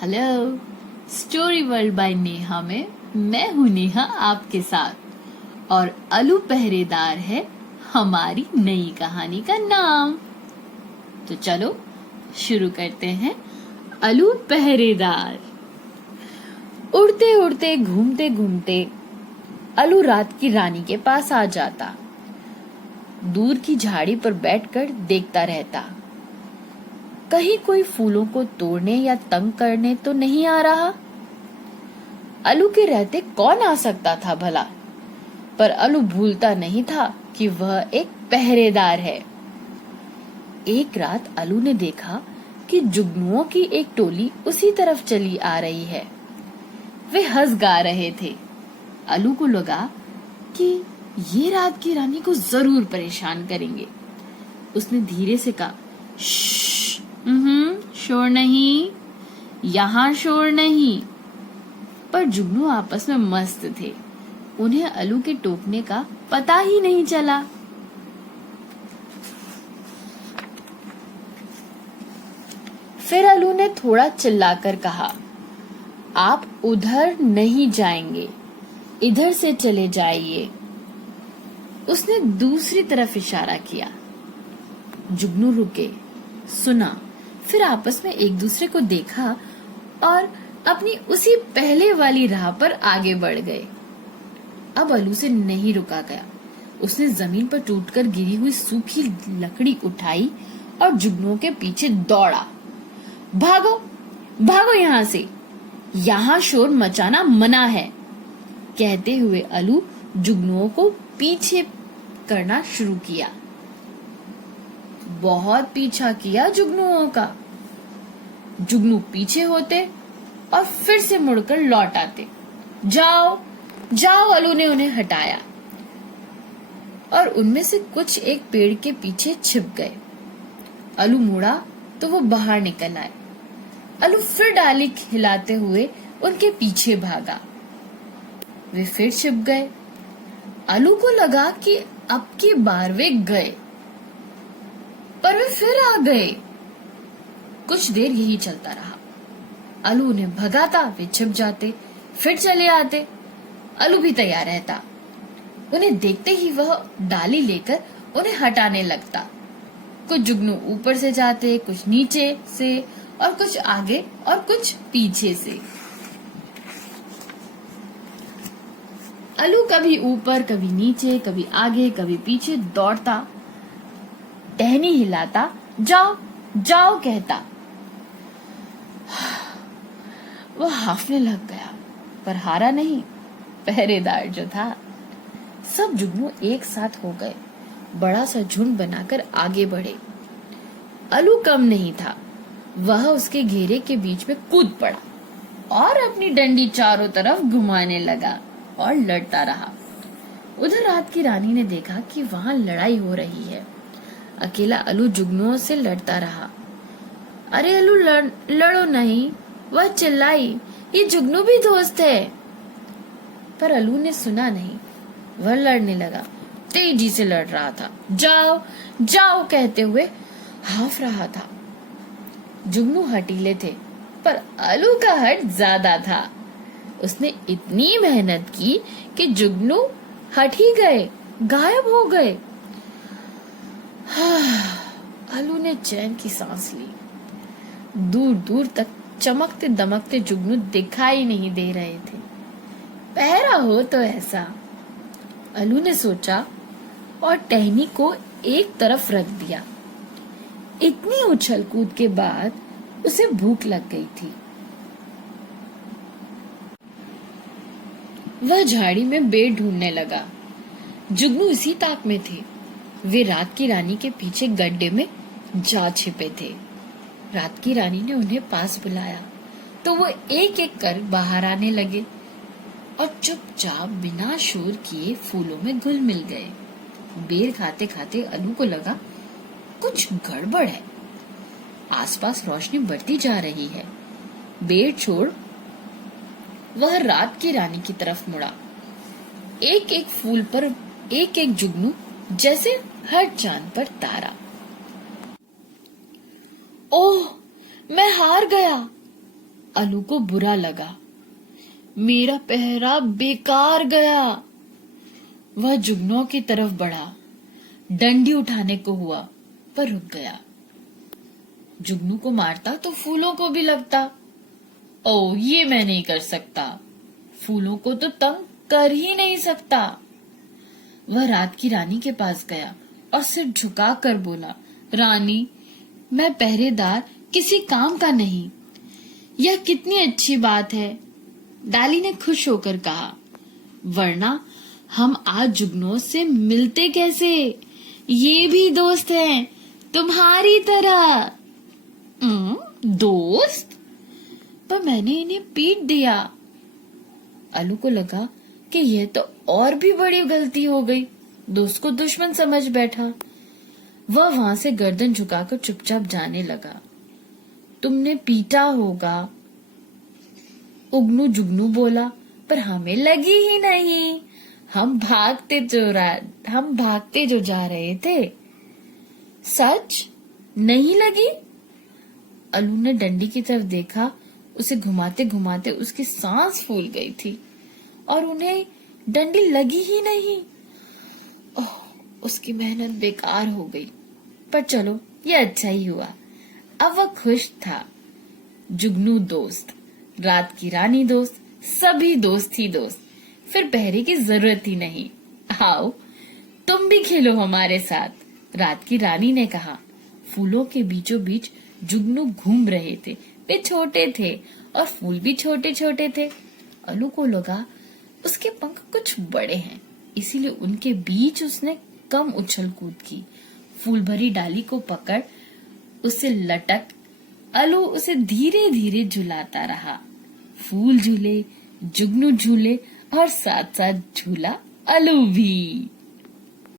Hello, story world by Neha में मैं हूँ नेहा आपके साथ और अलू पहरेदार है हमारी नई कहानी का नाम। तो चलो शुरू करते हैं। अलू पहरेदार। उड़ते उड़ते घूमते घूमते अलू रात की रानी के पास आ जाता। दूर की झाड़ी पर बैठकर देखता रहता, कहीं कोई फूलों को तोड़ने या तंग करने तो नहीं आ रहा। अलू के रहते कौन आ सकता था भला, पर अलू भूलता नहीं था कि वह एक पहरेदार है। एक रात अलू ने देखा कि जुगनुओं की एक टोली उसी तरफ चली आ रही है। वे हंस गा रहे थे। अलू को लगा कि ये रात की रानी को जरूर परेशान करेंगे। उसने धीरे से कहा, शोर नहीं, यहाँ शोर नहीं। पर जुगनू आपस में मस्त थे, उन्हें अलू के टोकने का पता ही नहीं चला। फिर अलू ने थोड़ा चिल्लाकर कहा, आप उधर नहीं जाएंगे, इधर से चले जाइए। उसने दूसरी तरफ इशारा किया। जुगनू रुके, सुना, फिर आपस में एक दूसरे को देखा और अपनी उसी पहले वाली राह पर आगे बढ़ गए। अब अलू से नहीं रुका गया। उसने जमीन पर टूटकर गिरी हुई सूखी लकड़ी उठाई और जुगनुओं के पीछे दौड़ा। भागो, भागो यहाँ से, यहाँ शोर मचाना मना है। कहते हुए अलू जुगनुओं को पीछे करना शुरू किया। बहुत पीछा किया जुगनुओं का। जुगनू पीछे होते और फिर से मुड़कर लौट आते। जाओ जाओ, अलू ने उन्हें हटाया और उनमें से कुछ एक पेड़ के पीछे छिप गए। अलू मुड़ा तो वो बाहर निकल आए। अलू फिर डाली हिलाते हुए उनके पीछे भागा। वे फिर छिप गए। अलू को लगा कि अब की बार वे गए, पर वे फिर आ गए। कुछ देर यही चलता रहा। अलू उन्हें भगाता, वे छिप जाते, फिर चले आते। अलू भी तैयार रहता। उन्हें देखते ही वह डाली लेकर उन्हें हटाने लगता। कुछ जुगनू ऊपर से जाते, कुछ नीचे से और कुछ आगे और कुछ पीछे से। अलू कभी ऊपर, कभी नीचे, कभी आगे, कभी पीछे दौड़ता, टहनी हिलाता, जाओ जाओ कहता। वह हाफने लग गया, पर हारा नहीं। पहरेदार जो था। सब जुगनू एक साथ हो गए, बड़ा सा झुंड बनाकर आगे बढ़े। अलू कम नहीं था। वह उसके घेरे के बीच में कूद पड़ा और अपनी डंडी चारों तरफ घुमाने लगा और लड़ता रहा। उधर रात की रानी ने देखा कि वहां लड़ाई हो रही है। अकेला अलू जुगनुओं से लड़ता रहा। अरे अलू, लड़ो नहीं, वह चिल्लाई, ये जुगनू भी दोस्त है। पर अलू ने सुना नहीं। वह लड़ने लगा, तेजी से लड़ रहा था। जाओ जाओ कहते हुए हाफ रहा था। जुगनू हटीले थे, पर अलू का हट ज्यादा था। उसने इतनी मेहनत की कि जुगनू हट ही गए, गायब हो गए। अलू ने चैन की सांस ली। दूर दूर तक चमकते दमकते जुगनू दिखाई नहीं दे रहे थे। पहरा हो तो ऐसा, अलू ने सोचा और टहनी को एक तरफ रख दिया। इतनी उछल कूद के बाद उसे भूख लग गई थी। वह झाड़ी में बेर ढूंढने लगा। जुगनू इसी ताक में थे। वे रात की रानी के पीछे गड्ढे में जा छिपे थे। रात की रानी ने उन्हें पास बुलाया तो वो एक एक कर बाहर आने लगे और चुपचाप बिना शोर किए फूलों में घुल मिल गए। बेर खाते खाते अलू को लगा कुछ गड़बड़ है। आसपास रोशनी बढ़ती जा रही है। बेर छोड़ वह रात की रानी की तरफ मुड़ा। एक एक फूल पर एक एक जुगनू जैसे हर चांद पर तारा। ओह, मैं हार गया, अलू को बुरा लगा। मेरा पहरा बेकार गया। वह जुगनुओं की तरफ बढ़ा। डंडी उठाने को हुआ पर रुक गया। जुगनू को मारता तो फूलों को भी लगता। ओ, ये मैं नहीं कर सकता। फूलों को तो तंग कर ही नहीं सकता। वह रात की रानी के पास गया और सिर झुकाकर बोला, रानी, मैं पहरेदार किसी काम का नहीं। यह कितनी अच्छी बात है। डाली ने खुश होकर कहा, वरना हम आज जुगनुओं से मिलते कैसे? ये भी दोस्त हैं तुम्हारी तरह। दोस्त? पर मैंने इन्हें पीट दिया। अलू को लगा कि यह तो और भी बड़ी गलती हो गई। दोस्त को दुश्मन समझ बैठा। वह वहां से गर्दन झुकाकर चुपचाप जाने लगा। तुमने पीटा होगा, उगनू जुगनू बोला, पर हमें लगी ही नहीं। हम भागते जो जा रहे थे। सच नहीं लगी? अलू ने डंडी की तरफ देखा। उसे घुमाते घुमाते उसकी सांस फूल गई थी और उन्हें डंडी लगी ही नहीं। ओह, उसकी मेहनत बेकार हो गई। पर चलो, ये अच्छा ही हुआ। अब वह खुश था। जुगनू दोस्त, रात की रानी दोस्त, सभी दोस्त ही दोस्त। फिर पहरे की जरूरत ही नहीं। आओ, तुम भी खेलो हमारे साथ, रात की रानी ने कहा। फूलों के बीचों बीच जुगनू घूम रहे थे। वे छोटे थे और फूल भी छोटे छोटे थे। अलू को लगा उसके पंख कुछ बड़े हैं, इसीलिए उनके बीच उसने कम उछल कूद की। फूल भरी डाली को पकड़ उसे लटक अलू उसे धीरे धीरे झुलाता रहा। फूल झूले, जुगनू झूले और साथ साथ झूला अलू भी।